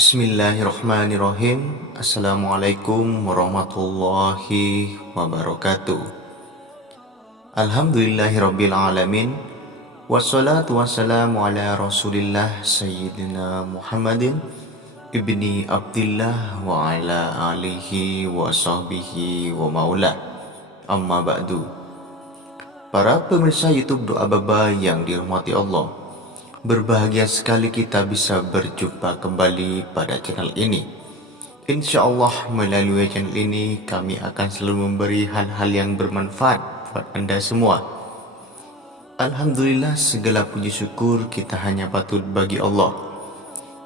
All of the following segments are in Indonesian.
Bismillahirrahmanirrahim. Assalamualaikum warahmatullahi wabarakatuh. Alhamdulillahirabbil alamin. Wassalatu wassalamu ala Rasulillah Sayyidina Muhammadin ibni Abdillah wa ala alihi wa sahbihi wa maulah. Amma ba'du. Para pemirsa YouTube Doa Baba yang dirahmati Allah, berbahagia sekali kita bisa berjumpa kembali pada channel ini. Insya Allah melalui channel ini kami akan selalu memberi hal-hal yang bermanfaat buat Anda semua. Alhamdulillah, segala puji syukur kita hanya patut bagi Allah.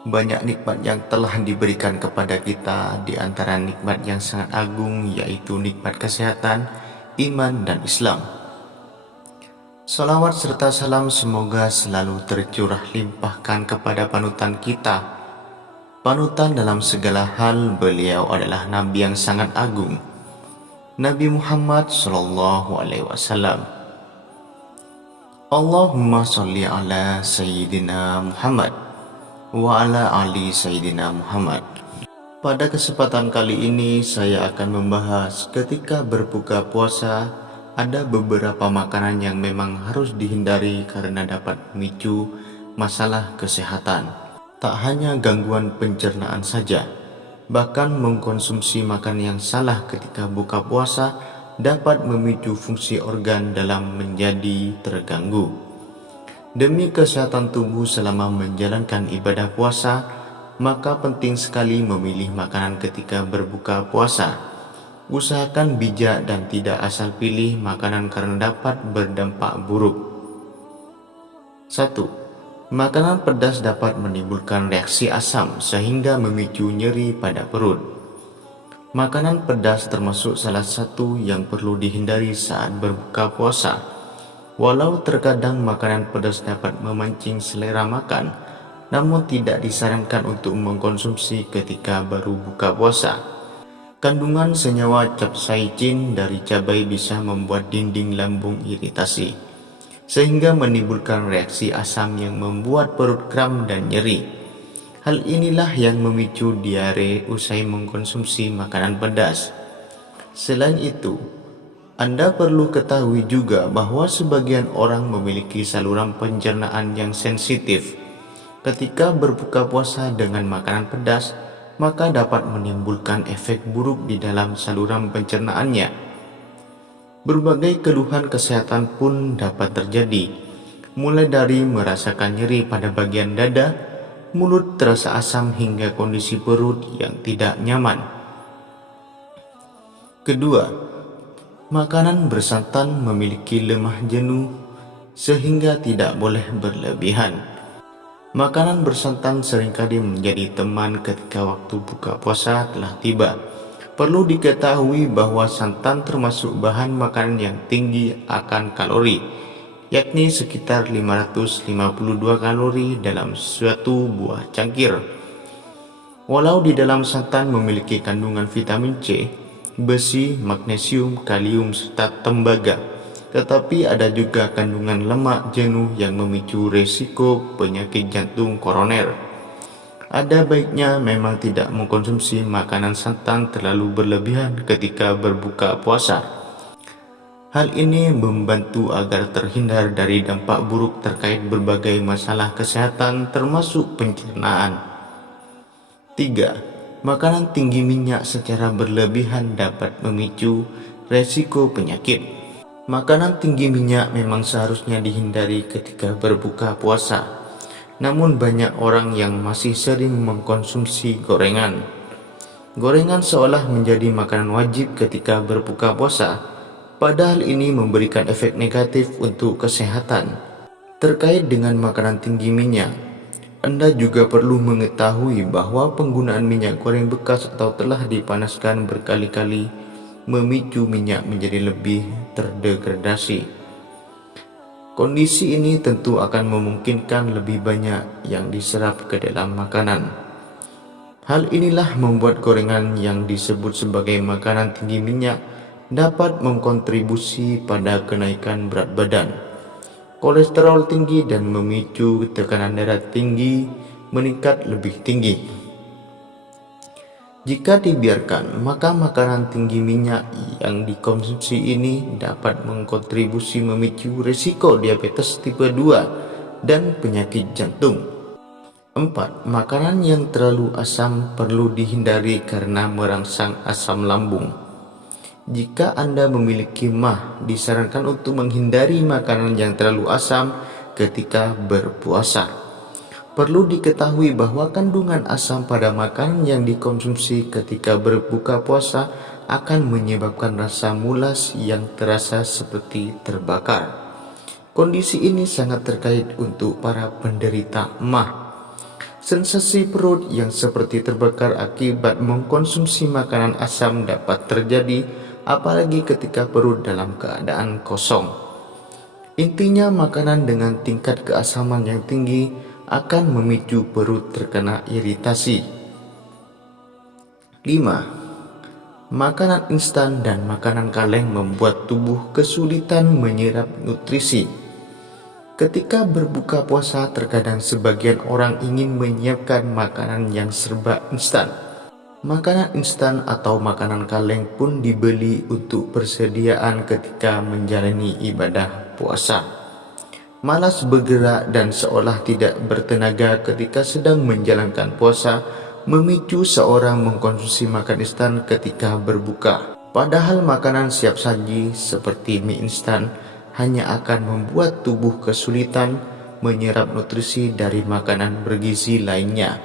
Banyak nikmat yang telah diberikan kepada kita, di antara nikmat yang sangat agung yaitu nikmat kesehatan, iman dan Islam. Salawat serta salam semoga selalu tercurah limpahkan kepada panutan kita. Panutan dalam segala hal, beliau adalah Nabi yang sangat agung, Nabi Muhammad Sallallahu Alaihi Wasallam. Allahumma salli ala Sayyidina Muhammad wa ala ali Sayyidina Muhammad. Pada kesempatan kali ini saya akan membahas ketika berbuka puasa ada beberapa makanan yang memang harus dihindari karena dapat memicu masalah kesehatan. Tak hanya gangguan pencernaan saja, bahkan mengkonsumsi makanan yang salah ketika buka puasa dapat memicu fungsi organ dalam menjadi terganggu. Demi kesehatan tubuh selama menjalankan ibadah puasa, maka penting sekali memilih makanan ketika berbuka puasa. Usahakan bijak dan tidak asal pilih makanan karena dapat berdampak buruk. 1. Makanan pedas dapat menimbulkan reaksi asam sehingga memicu nyeri pada perut. Makanan pedas termasuk salah satu yang perlu dihindari saat berbuka puasa. Walau terkadang makanan pedas dapat memancing selera makan, namun tidak disarankan untuk mengkonsumsi ketika baru buka puasa. Kandungan senyawa capsaicin dari cabai bisa membuat dinding lambung iritasi, sehingga menimbulkan reaksi asam yang membuat perut kram dan nyeri. Hal inilah yang memicu diare usai mengkonsumsi makanan pedas. Selain itu, Anda perlu ketahui juga bahwa sebagian orang memiliki saluran pencernaan yang sensitif. Ketika berbuka puasa dengan makanan pedas, maka dapat menimbulkan efek buruk di dalam saluran pencernaannya. Berbagai keluhan kesehatan pun dapat terjadi, mulai dari merasakan nyeri pada bagian dada, mulut terasa asam hingga kondisi perut yang tidak nyaman. Kedua, makanan bersantan memiliki lemah jenuh sehingga tidak boleh berlebihan. Makanan bersantan seringkali menjadi teman ketika waktu buka puasa telah tiba. Perlu diketahui bahwa santan termasuk bahan makanan yang tinggi akan kalori, yakni sekitar 552 kalori dalam suatu buah cangkir. Walau di dalam santan memiliki kandungan vitamin C, besi, magnesium, kalium, serta tembaga, tetapi ada juga kandungan lemak jenuh yang memicu resiko penyakit jantung koroner. Ada baiknya memang tidak mengkonsumsi makanan santan terlalu berlebihan ketika berbuka puasa. Hal ini membantu agar terhindar dari dampak buruk terkait berbagai masalah kesehatan termasuk pencernaan. 3. Makanan tinggi minyak secara berlebihan dapat memicu resiko penyakit. Makanan tinggi minyak memang seharusnya dihindari ketika berbuka puasa. Namun banyak orang yang masih sering mengkonsumsi gorengan. Gorengan seolah menjadi makanan wajib ketika berbuka puasa, padahal ini memberikan efek negatif untuk kesehatan. Terkait dengan makanan tinggi minyak, Anda juga perlu mengetahui bahwa penggunaan minyak goreng bekas atau telah dipanaskan berkali-kali memicu minyak menjadi lebih terdegradasi. Kondisi ini tentu akan memungkinkan lebih banyak yang diserap ke dalam makanan. Hal inilah membuat gorengan yang disebut sebagai makanan tinggi minyak dapat mengkontribusi pada kenaikan berat badan, kolesterol tinggi, dan memicu tekanan darah tinggi meningkat lebih tinggi. Jika dibiarkan, maka makanan tinggi minyak yang dikonsumsi ini dapat mengkontribusi memicu risiko diabetes tipe 2 dan penyakit jantung. 4. Makanan yang terlalu asam perlu dihindari karena merangsang asam lambung. Jika Anda memiliki MAH, disarankan untuk menghindari makanan yang terlalu asam ketika berpuasa. Perlu diketahui bahwa kandungan asam pada makanan yang dikonsumsi ketika berbuka puasa akan menyebabkan rasa mulas yang terasa seperti terbakar. Kondisi ini sangat terkait untuk para penderita MAH. Sensasi perut yang seperti terbakar akibat mengkonsumsi makanan asam dapat terjadi, apalagi ketika perut dalam keadaan kosong. Intinya, makanan dengan tingkat keasaman yang tinggi akan memicu perut terkena iritasi. 5. Makanan instan dan makanan kaleng membuat tubuh kesulitan menyerap nutrisi. Ketika berbuka puasa, terkadang sebagian orang ingin menyiapkan makanan yang serba instan. Makanan instan atau makanan kaleng pun dibeli untuk persediaan ketika menjalani ibadah puasa. Malas bergerak dan seolah tidak bertenaga ketika sedang menjalankan puasa memicu seorang mengkonsumsi makan instan ketika berbuka. Padahal makanan siap saji seperti mie instan hanya akan membuat tubuh kesulitan menyerap nutrisi dari makanan bergizi lainnya.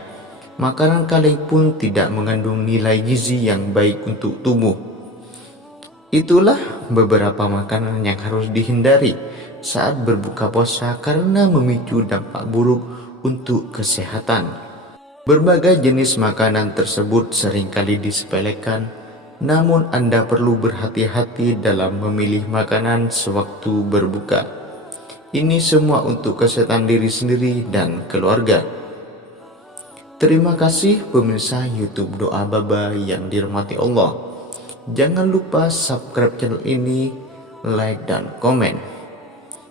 Makanan kaleng pun tidak mengandung nilai gizi yang baik untuk tubuh. Itulah beberapa makanan yang harus dihindari saat berbuka puasa karena memicu dampak buruk untuk kesehatan. Berbagai jenis makanan tersebut seringkali disepelekan, namun Anda perlu berhati-hati dalam memilih makanan sewaktu berbuka. Ini semua untuk kesehatan diri sendiri dan keluarga. Terima kasih pemirsa YouTube Doa Baba yang dirahmati Allah. Jangan lupa subscribe channel ini, like dan komen.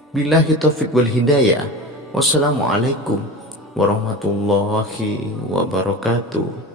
Billahi taufiq wal hidayah. Wassalamualaikum warahmatullahi wabarakatuh.